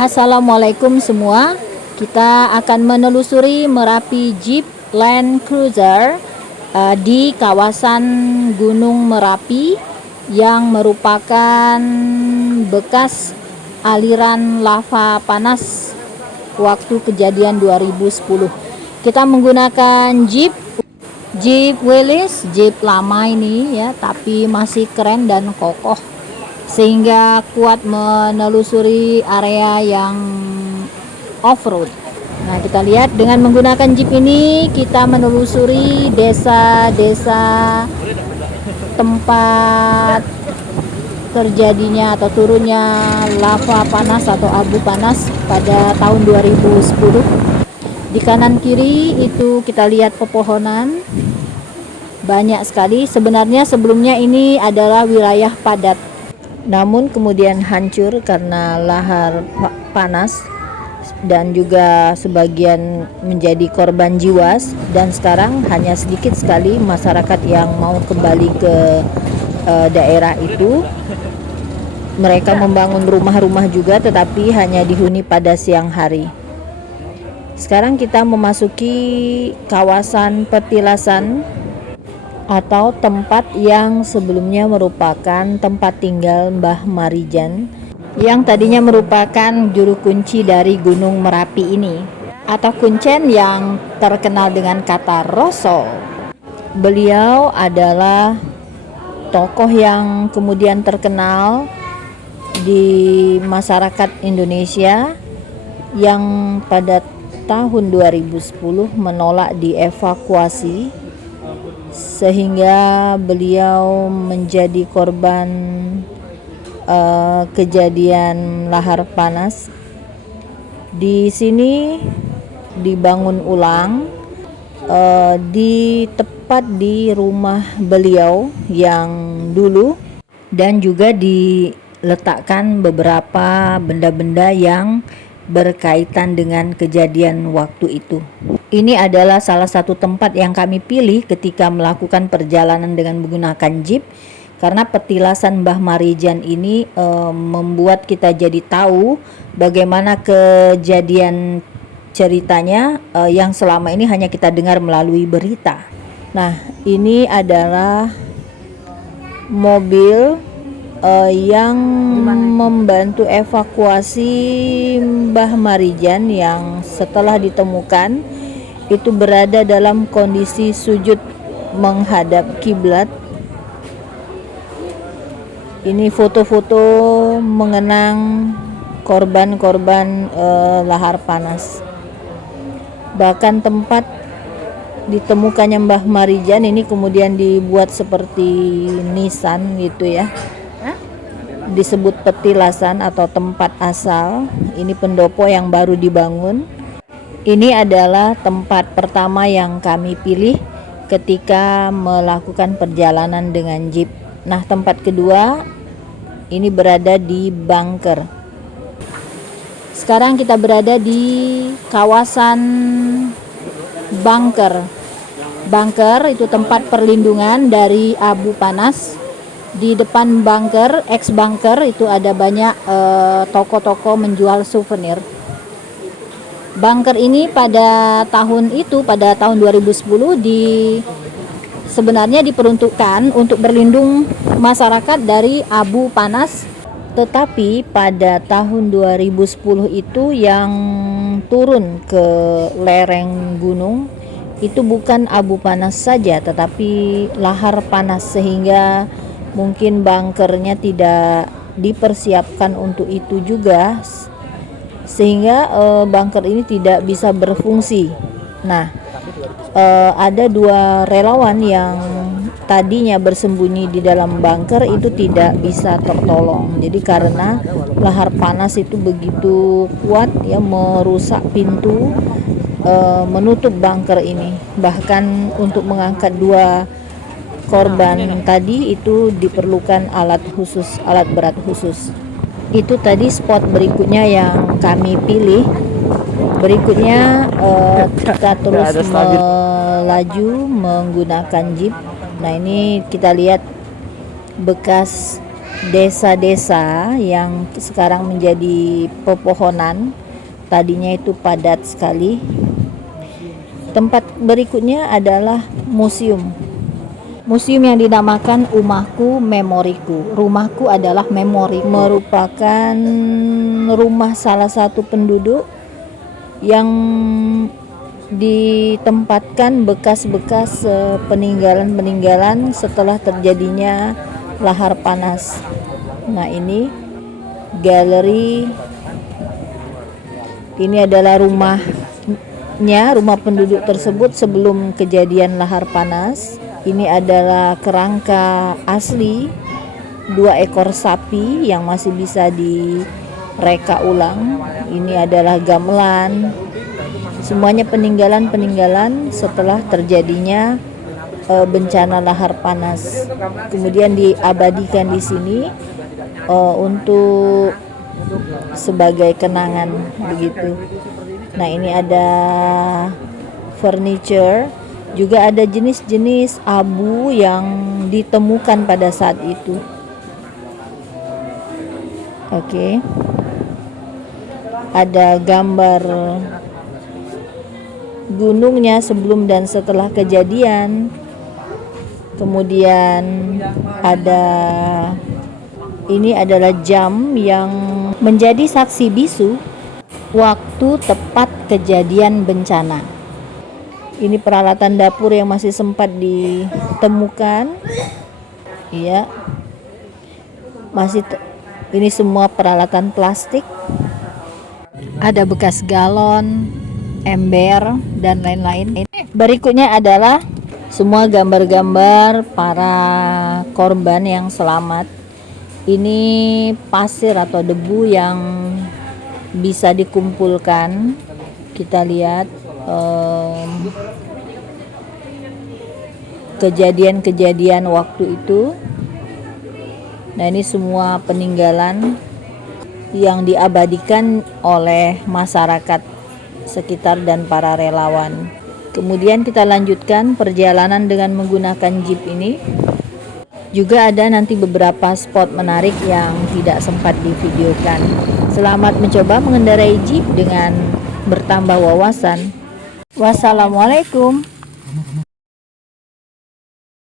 Assalamualaikum semua. Kita akan menelusuri Merapi Jeep Land Cruiser di kawasan Gunung Merapi yang merupakan bekas aliran lava panas waktu kejadian 2010. Kita menggunakan Jeep Willys, Jeep lama ini ya, tapi masih keren dan kokoh sehingga kuat menelusuri area yang off-road. Nah, kita lihat dengan menggunakan Jeep ini kita menelusuri desa-desa tempat terjadinya atau turunnya lava panas atau abu panas pada tahun 2010. Di kanan kiri itu kita lihat pepohonan banyak sekali. Sebenarnya sebelumnya ini adalah wilayah padat, namun kemudian hancur karena lahar panas dan juga sebagian menjadi korban jiwa, dan sekarang hanya sedikit sekali masyarakat yang mau kembali ke daerah itu. Mereka membangun rumah-rumah juga, tetapi hanya dihuni pada siang hari. Sekarang kita memasuki kawasan petilasan atau tempat yang sebelumnya merupakan tempat tinggal Mbah Marijan yang tadinya merupakan juru kunci dari Gunung Merapi ini, atau Kuncen yang terkenal dengan kata Roso. Beliau adalah tokoh yang kemudian terkenal di masyarakat Indonesia yang pada tahun 2010 menolak dievakuasi, sehingga beliau menjadi korban kejadian lahar panas. Di sini dibangun ulang tepat di rumah beliau yang dulu, dan juga diletakkan beberapa benda-benda yang berkaitan dengan kejadian waktu itu. Ini adalah salah satu tempat yang kami pilih ketika melakukan perjalanan dengan menggunakan Jeep, karena petilasan Mbah Marijan ini membuat kita jadi tahu bagaimana kejadian ceritanya yang selama ini hanya kita dengar melalui berita. Nah, ini adalah mobil yang membantu evakuasi Mbah Marijan yang setelah ditemukan itu berada dalam kondisi sujud menghadap kiblat. Ini foto-foto mengenang korban-korban lahar panas. Bahkan tempat ditemukannya Mbah Marijan ini kemudian dibuat seperti nisan gitu ya. Disebut petilasan atau tempat asal. Ini pendopo yang baru dibangun. Ini adalah tempat pertama yang kami pilih ketika melakukan perjalanan dengan Jeep. Nah, tempat kedua ini berada di bunker. Sekarang kita berada di kawasan bunker. Bunker itu tempat perlindungan dari abu panas. Di depan bunker, ex bunker itu ada banyak toko-toko menjual souvenir. Bunker ini pada tahun 2010 sebenarnya diperuntukkan untuk berlindung masyarakat dari abu panas, tetapi pada tahun 2010 itu yang turun ke lereng gunung itu bukan abu panas saja, tetapi lahar panas, sehingga mungkin bunkernya tidak dipersiapkan untuk itu juga, sehingga bunker ini tidak bisa berfungsi. Nah, ada dua relawan yang tadinya bersembunyi di dalam bunker itu tidak bisa tertolong. Jadi karena lahar panas itu begitu kuat ya, merusak pintu, menutup bunker ini. Bahkan untuk mengangkat dua korban tadi itu diperlukan alat berat khusus. Itu tadi spot berikutnya yang kami pilih. Berikutnya kita terus melaju menggunakan Jeep. Nah, ini kita lihat bekas desa-desa yang sekarang menjadi pepohonan. Tadinya itu padat sekali. Tempat berikutnya adalah museum. Museum yang dinamakan Rumahku Memoriku. Rumahku adalah memori, merupakan rumah salah satu penduduk yang ditempatkan bekas-bekas peninggalan-peninggalan setelah terjadinya lahar panas. Nah, ini galeri. Ini adalah rumah penduduk tersebut sebelum kejadian lahar panas. Ini adalah kerangka asli 2 ekor sapi yang masih bisa direka ulang. Ini adalah gamelan. Semuanya peninggalan-peninggalan setelah terjadinya bencana lahar panas. Kemudian diabadikan di sini untuk sebagai kenangan begitu. Nah, ini ada furniture, juga ada jenis-jenis abu yang ditemukan pada saat itu. Oke. Ada gambar gunungnya sebelum dan setelah kejadian. Kemudian ini adalah jam yang menjadi saksi bisu waktu tepat kejadian bencana. Ini peralatan dapur yang masih sempat ditemukan. Iya. Ini semua peralatan plastik. Ada bekas galon, ember, dan lain-lain. Berikutnya adalah semua gambar-gambar para korban yang selamat. Ini pasir atau debu yang bisa dikumpulkan. Kita lihat kejadian-kejadian waktu itu. Nah, ini semua peninggalan yang diabadikan oleh masyarakat sekitar dan para relawan. Kemudian kita lanjutkan perjalanan dengan menggunakan jeep ini. Juga ada nanti beberapa spot menarik yang tidak sempat divideokan. Selamat mencoba mengendarai jeep dengan bertambah wawasan. Wassalamualaikum.